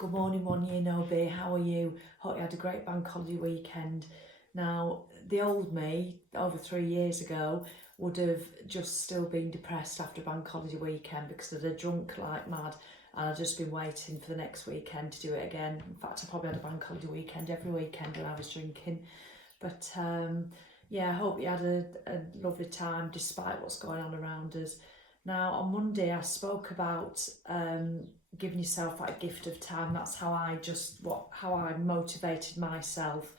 Good morning, 1 year no beer. How are you? Hope you had a great bank holiday weekend. Now, the old me, over 3 years ago, would have just still been depressed after a bank holiday weekend because I'd have drunk like mad and I'd just been waiting for the next weekend to do it again. In fact, I probably had a bank holiday weekend every weekend when I was drinking. But yeah, I hope you had a lovely time despite what's going on around us. Now, on Monday, I spoke about giving yourself that gift of time. That's how I motivated myself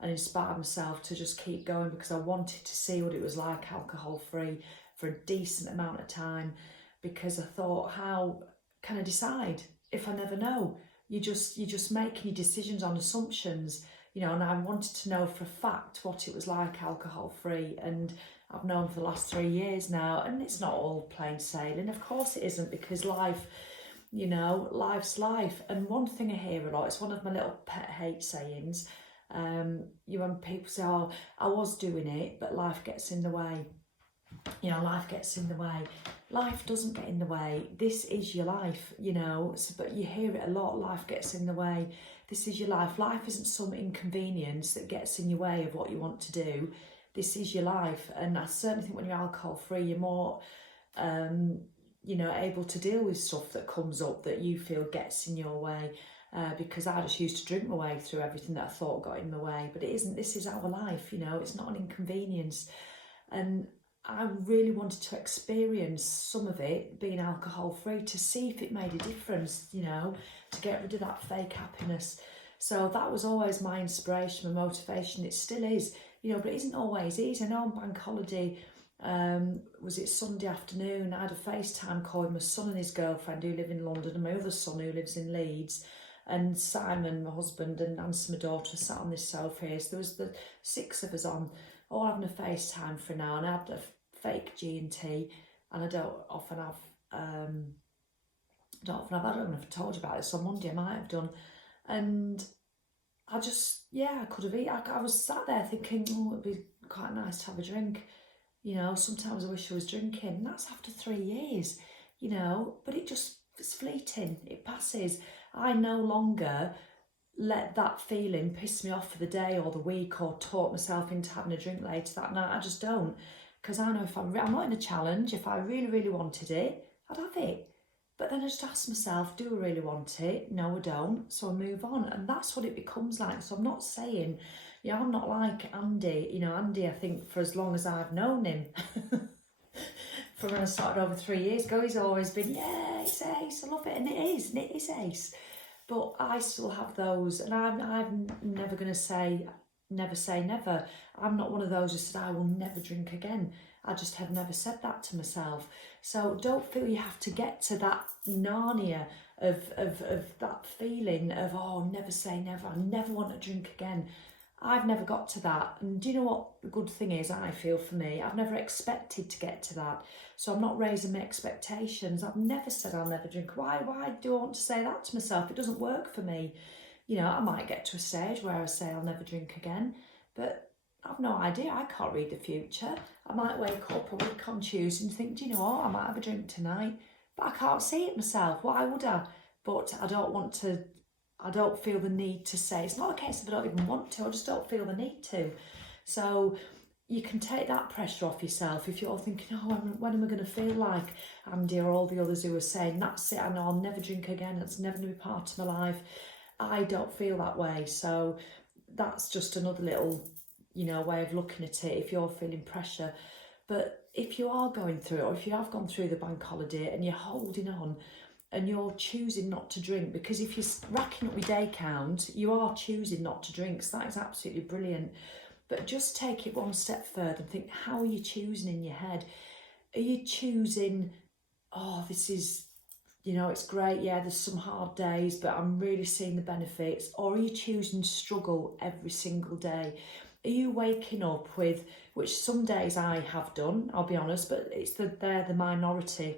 and inspired myself to just keep going, because I wanted to see what it was like alcohol free for a decent amount of time, because I thought, how can I decide if I never know? You're just making your decisions on assumptions, and I wanted to know for a fact what it was like alcohol free, and I've known for the last 3 years now, and it's not all plain sailing. Of course it isn't, because life's life. And one thing I hear a lot, it's one of my little pet hate sayings, when people say, oh, I was doing it, but life gets in the way. Life gets in the way. Life doesn't get in the way. This is your life, but you hear it a lot, life gets in the way. This is your life. Life isn't some inconvenience that gets in your way of what you want to do. This is your life. And I certainly think when you're alcohol free, you're more able to deal with stuff that comes up that you feel gets in your way, because I just used to drink my way through everything that I thought got in my way. But it isn't. This is our life, it's not an inconvenience. And I really wanted to experience some of it being alcohol free, to see if it made a difference, to get rid of that fake happiness. So that was always my inspiration, my motivation. It still is, but it isn't always easy. I know on bank holiday, was it Sunday afternoon, I had a FaceTime call with my son and his girlfriend who live in London, and my other son who lives in Leeds, and Simon, my husband, and Nancy, my daughter, sat on this sofa here. So there was the 6 of us on, all having a FaceTime for now, and I had a fake G&T, and I don't often have, I don't know if I told you about this on Monday, I might have done, and I just, I could have eaten. I was sat there thinking, oh, it'd be quite nice to have a drink. Sometimes I wish I was drinking. And that's after 3 years, but it's fleeting. It passes. I no longer let that feeling piss me off for the day or the week, or talk myself into having a drink later that night. I just don't, because I know if I'm not in a challenge, if I really, really wanted it, I'd have it. But then I just ask myself, do I really want it? No, I don't. So I move on. And that's what it becomes like. So I'm not saying, I'm not like Andy. Andy, I think for as long as I've known him, from when I started over 3 years ago, he's always been, yeah, it's ace, I love it. And it is ace. But I still have those. And I'm never going to say never. I'm not one of those who said, I will never drink again. I just have never said that to myself. So don't feel you have to get to that Narnia of that feeling of, oh, never say never, I never want to drink again. I've never got to that. And do you know what the good thing is, I feel, for me? I've never expected to get to that. So I'm not raising my expectations. I've never said I'll never drink. Why do I want to say that to myself? It doesn't work for me. I might get to a stage where I say I'll never drink again, but I've no idea. I can't read the future. I might wake up a week on Tuesday and think, do you know what, I might have a drink tonight, but I can't see it myself. Why would I? But I don't feel the need to say. It's not a case of I don't even want to, I just don't feel the need to. So you can take that pressure off yourself if you're thinking, oh, when am I going to feel like Andy or all the others who are saying, that's it, I know I'll never drink again, it's never going to be part of my life. I don't feel that way. So that's just another little, way of looking at it if you're feeling pressure. But if you are going through it, or if you have gone through the bank holiday and you're holding on and you're choosing not to drink, because if you're racking up your day count, you are choosing not to drink. So that is absolutely brilliant. But just take it one step further and think, how are you choosing in your head? Are you choosing, oh, this is, it's great, yeah, there's some hard days, but I'm really seeing the benefits? Or are you choosing to struggle every single day? Are you waking up with, which some days I have done, I'll be honest, but they're the minority.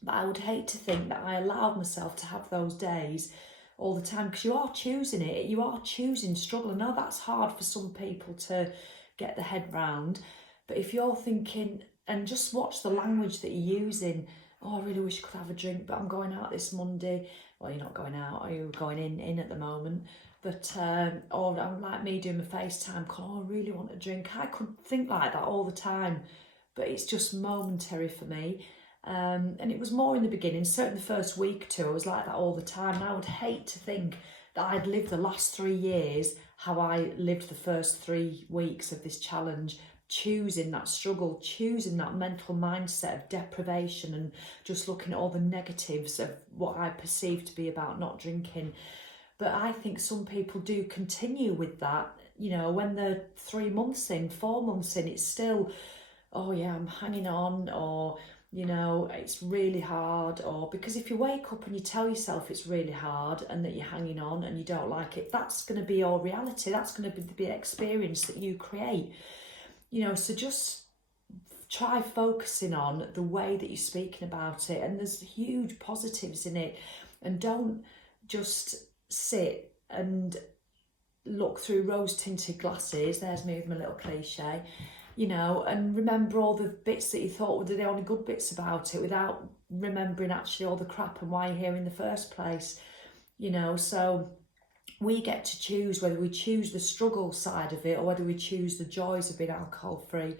But I would hate to think that I allowed myself to have those days all the time, because you are choosing it. You are choosing struggle. I know that's hard for some people to get the head round, but if you're thinking, and just watch the language that you're using, oh, I really wish I could have a drink, but I'm going out this Monday, well, you're not going out, or you're going in at the moment. But, or I'm like me doing my FaceTime call, I really want a drink. I could think like that all the time, but it's just momentary for me. And it was more in the beginning, certainly the first week or two, I was like that all the time. And I would hate to think that I'd lived the last 3 years how I lived the first 3 weeks of this challenge, choosing that struggle, choosing that mental mindset of deprivation and just looking at all the negatives of what I perceived to be about not drinking. But I think some people do continue with that, you know, when they're 3 months in, 4 months in, it's still, oh yeah, I'm hanging on, or, you know, it's really hard. Or because if you wake up and you tell yourself it's really hard and that you're hanging on and you don't like it, that's going to be your reality. That's going to be the experience that you create, you know. So just try focusing on the way that you're speaking about it, and there's huge positives in it. And don't just sit and look through rose-tinted glasses, there's me with my little cliche, you know, and remember all the bits that you thought were the only good bits about it, without remembering actually all the crap and why you're here in the first place, you know. So we get to choose whether we choose the struggle side of it or whether we choose the joys of being alcohol free.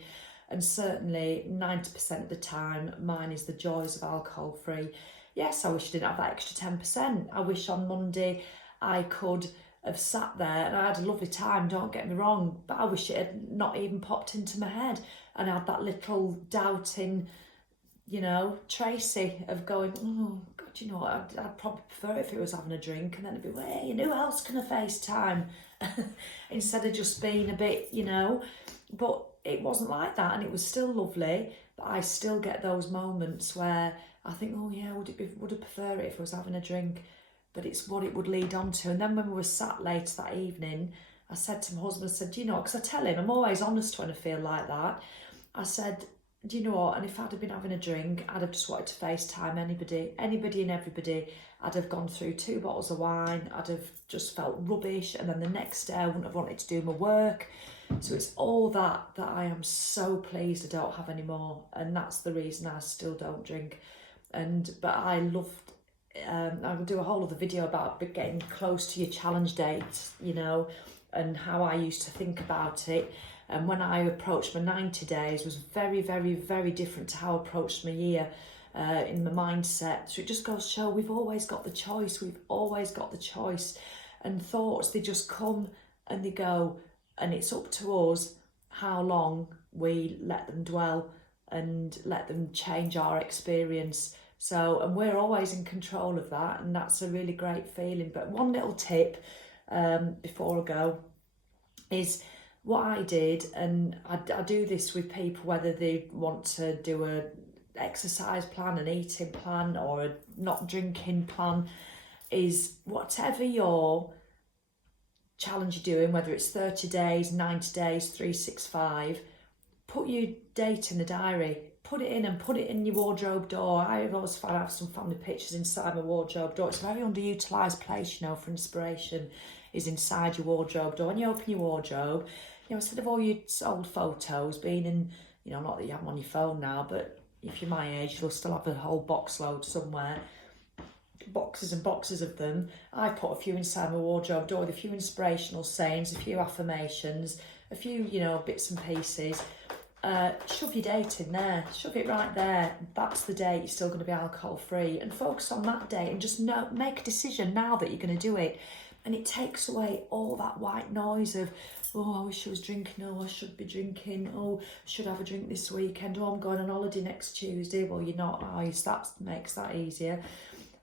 And certainly 90% of the time mine is the joys of alcohol free. Yes, I wish I didn't have that extra 10%. I wish on Monday I could have sat there, and I had a lovely time, don't get me wrong, but I wish it had not even popped into my head and I had that little doubting, you know, Tracy of going, oh God, you know what, I'd probably prefer it if it was having a drink, and then it'd be, well, hey, and who else can I FaceTime? Instead of just being a bit, you know. But it wasn't like that, and it was still lovely, but I still get those moments where I think, oh yeah, would I prefer it if I was having a drink? But it's what it would lead on to. And then when we were sat late that evening, I said to my husband, I said, do you know, because I tell him, I'm always honest when I feel like that. I said, do you know what, and if I'd have been having a drink, I'd have just wanted to FaceTime anybody and everybody. I'd have gone through 2 bottles of wine, I'd have just felt rubbish, and then the next day I wouldn't have wanted to do my work. So it's all that I am so pleased I don't have anymore, and that's the reason I still don't drink. But I loved, I will do a whole other video about getting close to your challenge date, you know, and how I used to think about it. And when I approached my 90 days was very, very, very different to how I approached my year in my mindset. So it just goes to show we've always got the choice. We've always got the choice. And thoughts, they just come and they go. And it's up to us how long we let them dwell and let them change our experience. So, and we're always in control of that, and that's a really great feeling. But one little tip before I go is what I did, and I do this with people whether they want to do a exercise plan, an eating plan, or a not drinking plan, is whatever your challenge you're doing, whether it's 30 days, 90 days, 365, put your date in the diary. Put it in and put it in your wardrobe door. I always find I have some family pictures inside my wardrobe door. It's a very underutilised place, you know, for inspiration, is inside your wardrobe door. When you open your wardrobe, you know, instead of all your old photos being in, you know, not that you have them on your phone now, but if you're my age, you'll still have a whole box load somewhere. Boxes and boxes of them. I put a few inside my wardrobe door with a few inspirational sayings, a few affirmations, a few, you know, bits and pieces. Shove your date in there, shove it right there. That's the date you're still going to be alcohol free, and focus on that date and just make a decision now that you're going to do it. And it takes away all that white noise of, oh, I wish I was drinking, oh, I should be drinking, oh, I should have a drink this weekend, oh, I'm going on holiday next Tuesday. Well, you're not, are you? So that makes that easier.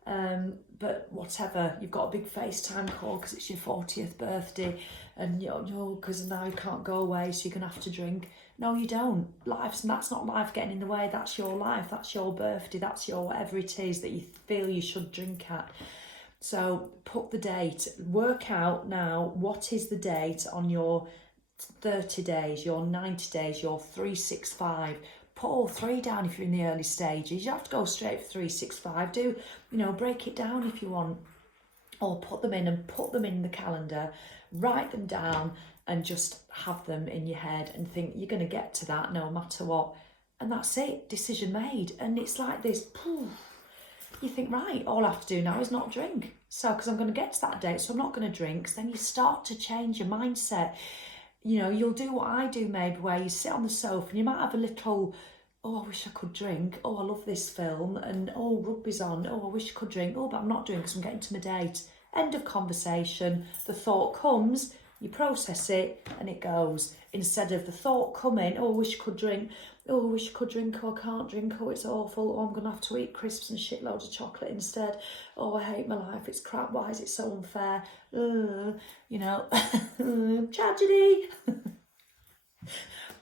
But whatever, you've got a big FaceTime call because it's your 40th birthday, and you're because now you can't go away, so you're gonna have to drink. No, you don't. That's not life getting in the way. That's your life. That's your birthday. That's your whatever it is that you feel you should drink at. So put the date. Work out now what is the date on your 30 days, your 90 days, your 365. Put all 3 down if you're in the early stages. You have to go straight for 365. Do, you know, break it down if you want, or put them in the calendar, write them down, and just have them in your head and think you're going to get to that no matter what. And that's it, decision made. And it's like this, poof, you think, right, all I have to do now is not drink. So, because I'm going to get to that date, so I'm not going to drink. So then you start to change your mindset. You know, you'll do what I do maybe, where you sit on the sofa and you might have a little, oh, I wish I could drink. Oh, I love this film. And, oh, rugby's on. Oh, I wish I could drink. Oh, but I'm not doing because I'm getting to my date. End of conversation. The thought comes, you process it and it goes. Instead of the thought coming, oh, I wish I could drink. Oh, I wish I could drink. Oh, I can't drink. Oh, it's awful. Oh, I'm going to have to eat crisps and shitloads of chocolate instead. Oh, I hate my life. It's crap. Why is it so unfair? You know, tragedy.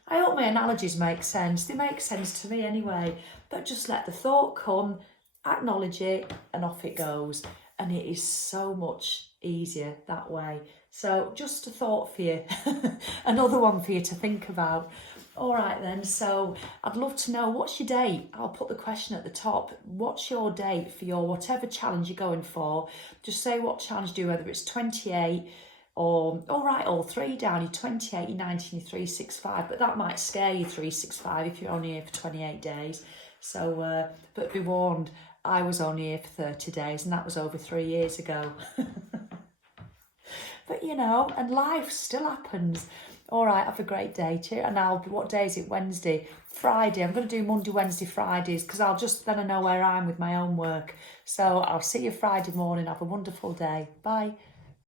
I hope my analogies make sense. They make sense to me anyway. But just let the thought come, acknowledge it, and off it goes. And it is so much easier that way. So just a thought for you, another one for you to think about. All right then, so I'd love to know, what's your date? I'll put the question at the top. What's your date for your whatever challenge you're going for? Just say what challenge you do, whether it's 28 or, all right, all three down, you're 28, you're 19, you're 365, but that might scare you, 365, if you're only here for 28 days. So, but be warned, I was only here for 30 days and that was over 3 years ago. But you know, and life still happens. All right, have a great day too. And what day is it? Wednesday, Friday. I'm going to do Monday, Wednesday, Fridays because then I know where I'm with my own work. So I'll see you Friday morning. Have a wonderful day. Bye.